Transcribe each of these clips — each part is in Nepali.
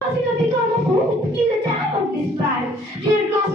Nothing can become a fool in the time of this time. Red Cross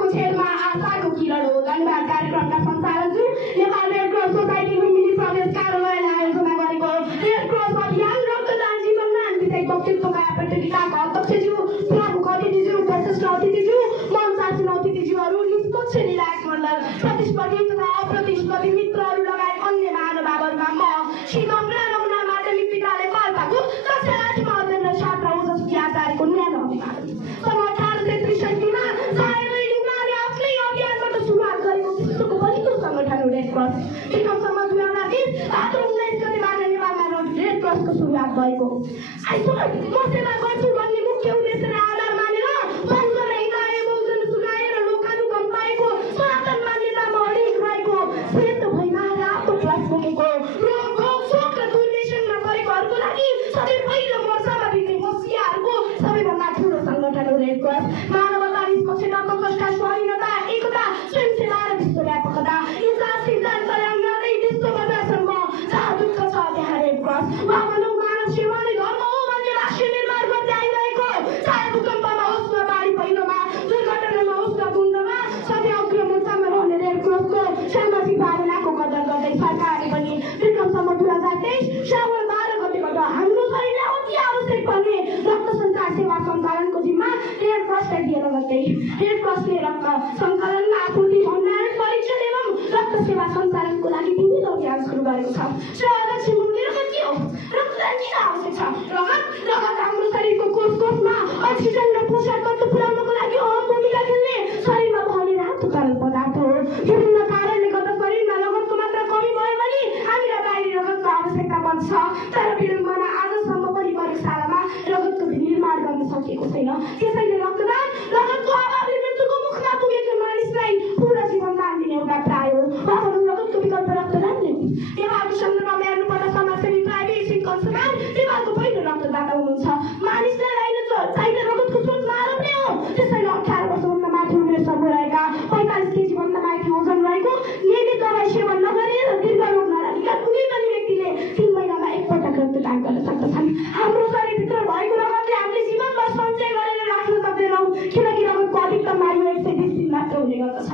को छेडमा आशाको किरण हो। धन्यवाद। कार्यक्रमका सञ्चालकज्यू नेपाल रेड क्रस सोसाइटीको मिनी प्रदेश कार्यालयले आयोजना गरेको रेड क्रस अभियान रक्तदान जीवनदान विषय वक्तृत्वका प्रतियोगिताका अध्यक्षज्यू प्रमुख अतिथिज्यू विशिष्ट अतिथिज्यू मञ्चासीन अतिथिज्यूहरू निष्पक्ष निर्णायक मण्डल प्रतिस्पर्धी तथा अप्रतिस्पर्धी मित्रहरू लगायत अन्य महानुभावहरूमा म श्री गङ्गा रमना माध्यमिक विद्यालय पाल्पाको कक्षा 8 मा अध्ययनरत छात्र ओजस्वी आचार्यको न्यानो अभिवादन। सन् 1863 मा सायदै ढुङ्गाले आफ्नै अभियानबाट सुरुवात गरेको विश्वको बलिदो सङ्गठन हो रेड क्रस। विक्रमसम्म 2020 भाद्र 19 गतेबाट नेपालमा रेड क्रसको सुरुवात भएको। म सेवा गर्छु भन्ने मुख्य उद्देश्य र आधार मानेर मङ्गल हिताय बहुजन सुखाय र लोकानुगम पाएको सनातन मान्यतामा अडिग रहेको सेतो भैमा रातो क्लास बोकेको रोग शोक र दुर्व्यसनमा परेकोहरूको लागि सधैँ पहिलो वर्षमा बित्ने मसियाहरूको सबैभन्दा ठुलो सङ्गठन हो रेड क्रस। मानवता निष्पक्षता प्रकोष्ठका स्वाधीनता एकता स्वयंसेवा र विश्वव्यापकता यस्ता सिद्धान्त गर्दै विश्वभरसम्म जहाँ दुःख छ त्यहाँ रेड क्रस। भनौँ मानव सेवा नै धर्म हो भन्ने राष्ट्र निर्माण गर्दै आइरहेको चाहे भूकम्पमा होस् वा बाढी पहिरोमा दुर्घटनामा होस् वा द्वन्द्वमा सधैँ अग्रमोर्चामा रहने रेड क्रसको सामाजिक भावनाको कदर गर्दै सरकारले पनि विक्रमसम्म 2023 श्रावण 12 गतेबाट हाम्रो शरीरलाई अति आवश्यक पर्ने रक्त सञ्चार सेवा सञ्चालनको जिम्मा रेड क्रसलाई दिएर गर्दै रेड क्रसले रक्त सङ्कलन आपूर्ति भण्डारण परीक्षण एवं रक्त सेवा सञ्चालनको लागि विविध अभियान सुरु गरेको छ। श्री अध्यक्ष मुनि रगत के हो? रक्तदान किन आवश्यक छ? रगत हाम्रो शरीरको कोषमा अक्सिजन र पोषक तत्त्व पुर्याउनको लागि अहम भूमिका खेल्ने शरीरमा बहने रातो तरल पदार्थ हो। विभिन्न कारणले गर्दा शरीरमा रगतको मात्रा कमी भयो भने हामीलाई बाहिरी रगतको आवश्यकता पर्छ। तर विडम्बना आजसम्म पनि प्रयोगशालामा रगतको निर्माण गर्न सकिएको छैन। त्यसैले रगतको अभावले मृत्युको मुखमा पुगेको मानिसलाई पूर्ण जीवनदान दिने एउटा प्राय हो। रगतको विकल्प रक्तदान नै हो। नेपालको सन्दर्भमा हेर्नुपर्दा समाजसेवी प्राइभेट सिंह कन्समान नेपालको पहिलो रक्तदाता हुनुहुन्छ। मानिसलाई चाहिने रगतको स्रोत मानव नै हो। त्यसैले 18 वर्षभन्दा माथि उमेर समूह रहेका 45 केजी भन्दा माथि ओजन रहेको नियमित दबाई सेवन नगरेर दीर्घ रोग नराखेका कुनै पनि व्यक्तिले 3 महिनामा एकपटक रक्तदान गर्न सक्दछन्। हाम्रो शरीरभित्र भएको रगतले हामीले जीवनभर सञ्चय गरेर राख्न सक्दैनौँ किनकि रगतको अधिकतम आयु 120 दिन मात्र हुने गर्दछ।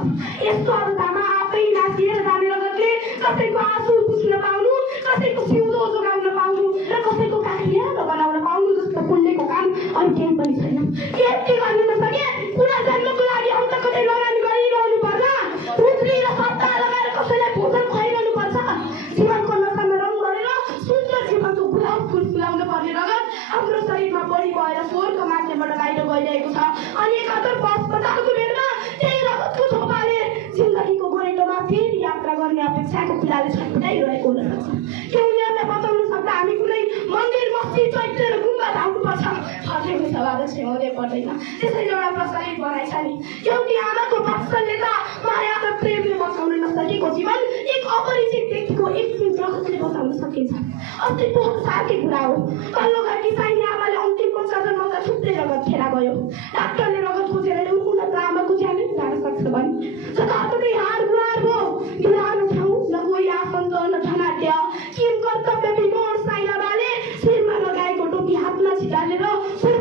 यस्तो अवस्थामा आफै नासिएर जाने रगतले कसैको आँसु पुस्न पाउनु, कसैको सिउँदो जोगाउन पाउनु र कसैको काखिया बनाउन पाउनु जस्तो पुण्यको काम अरू केही पनि छैन। यति गर्न नसके पुरा जन्मको लागि अन्त कतै लगानी गरिरहनु पर्ला, पुत्री र सत्ता लगाएर कसैलाई भोजन खुवाइरहनु पर्छ। जीवनको नशामा रङ गरेर सुन्दर जीवनको गुलाब फुल फुलाउन पर्ने रगत हाम्रो शरीरमा बढी भएर फोहोरको माध्यमबाट बाहिर गइरहेको छ। अनि एकातर्फ अस्पतालको बेडमा त्यही रगतको थोपाले जिन्दगीको गोरेटोमा फेरि यात्रा गर्ने अपेक्षाको कुराले छटपटाइरहेको हुनसक्छ। के उनीहरूलाई बचाउन सक्दा हामी कुनै मन्दिर मस्जिद चैत्य र गुम्बा धाउनुपर्छ? फर्केको सभाध्यक्ष महोदय पर्दैन। त्यसैले एउटा प्रचलित भनाइ छ नि, एउटी आमाको वात्सल्यता माया र प्रेमले बचाउन नसकेको जीवन एक अपरिचित व्यक्तिको एक मिनट रगतले बचाउन सकिन्छ। अस्तित्वको साथै कुरा हो। तल्लो घरकी साइनी आमाले अन्तिम पञ्चजन्मका छुट्टै रगत खेला गयो। डाक्टरले रगत खोजेर उनको आमाको ज्यानै जान सक्छ भने जताततै हार गुहार भयो। बिरानो ठाउँ न कोही आफन्त न धनाढ्य किम कर्तव्य विमोह साइला बाले शिरमा लगाएको टोपी हातमा छिटालेर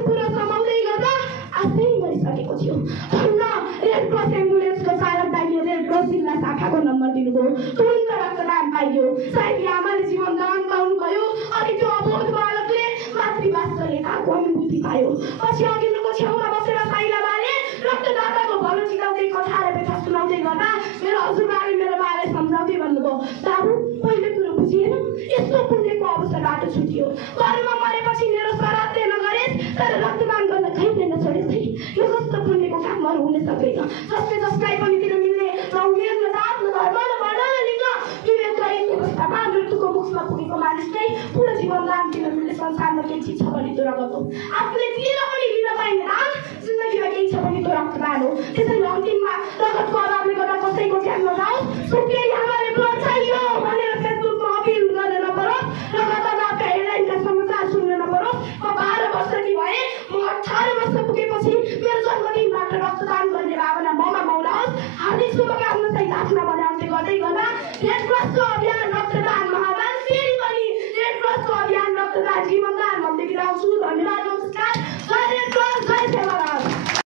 पुरा समाउँदै गर्दा आफै मरिसकेको थियो। धन्न रेड क्रस एम्बुलेन्सको चालक दाइले रेड क्रस जिल्ला शाखाको नम्बर दिनुभयो। तुरन्त रक्तदान पाइयो। साइदी आमाले जीवनदान पाउनुभयो। अनि त्यो अबोध बालकले मातृवात्सल्यताको अनुभूति पायो। पछि अघिल्लोको छेउमा बसेर साइला बाले रक्तदाताको भलो चिताउँदै कथा र व्यथा सुनाउँदै गर्दा मेरो हजुरबाले मेरो बाले सम्झाउँदै भन्नुभयो, बाबु पहिले कुरो बुझिएन, यस्तो पुण्यको अवसरबाट छुटियो। घरमा मरेपछि मेरो श्राद्धै नगरेस् तर रक्तदान गर्न खैले नछोडेस्। यो कस्तो पुण्यको कामहरू हुन सक्दैन। जसलाई पनि दिन मिल्ने र उमेर न जात न धर्म न वर्ण न लिङ्ग विवेक रहित अवस्थामा मृत्युको मुखमा पुगेको मानिसलाई पूर्ण जीवनदान दिन मिल्ने संसारमा केही चिज छ भने त्यो रगत हो। आफूले दिएर पनि लिन पाइने दान जिन्दगीमा केही छ भने त्यो रक्तदान हो। त्यसैले अन्तिममा रगतको अभावले गर्दा कसैको ज्यान नजाओस्, सुत्केरी आमाले ब्लड चाहियो भनेर फेसबुकमा अपिल गर्न नपरोस्, रगतदाता हेडलाइनका समाचार सुन्न नपरोस्। म 12 वर्षकी भएँ, म 18 वर्ष पुगेपछि मेरो जन्मदिनबाट रक्तदान गर्ने भावना ममा मौलाओस्। हार्दिक शुभकामना सहित आफ्ना बनाउँदै गर्दै गर्दा रेड क्रसको अभियान रक्तदान महादान फेरि पनि रेड क्रसको अभियान रक्तदान जीवनदान भन्दै बिराउँछु। धन्यवाद।